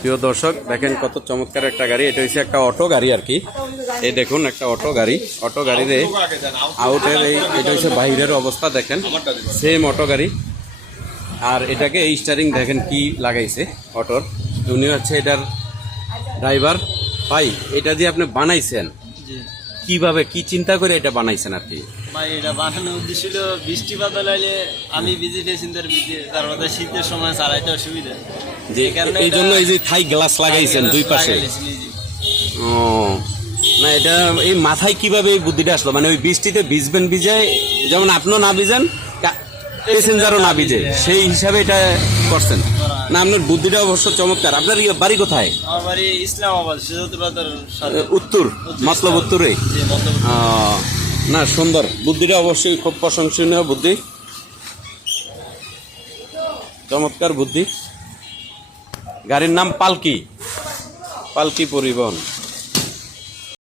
প্রিয় দর্শক দেখেন কত চমৎকার একটা গাড়ি, এটা হচ্ছে একটা অটো গাড়ি আর কি। এই দেখুন একটা অটো গাড়িতে আউটের এটা হচ্ছে বাইরের অবস্থা দেখেন, সেম অটো গাড়ি। আর এটাকে এই স্টারিং দেখেন কি লাগাইছে অটোর, উনি হচ্ছে এটার ড্রাইভার। ভাই এটা যে আপনি বানাইছেন কিভাবে, কি চিন্তা করে এটা বানাইছেন আর কি? ভাই এটা বানানোর উদ্দেশ্য ছিল বৃষ্টি বাদল হলে আমি বিজি প্যাসেঞ্জার বিজি, তার মধ্যে শীতের সময় চালাইতে অসুবিধা, যে এই জন্য এই যে থাই গ্লাস লাগাইছেন দুই পাশে। ও না, এটা এই মাথায় কিভাবে এই বুদ্ধিটা আসলো? মানে ওই বৃষ্টিতে ভিজবেন, ভিজায় যেমন আপনিও না ভিজেন, প্যাসেঞ্জারও না ভিজে, সেই হিসাবে এটা করছেন না? আপনার বুদ্ধিটা অবশ্য চমৎকার। আপনার বাড়ি কোথায়? আমার বাড়ি ইসলামাবাদ, উত্তর, মতলব উত্তরে। না সুন্দর, বুদ্ধিটা অবশ্যই খুব প্রশংসনীয় বুদ্ধি, চমৎকার বুদ্ধি। গাড়ির নাম পালকি পরিবহন।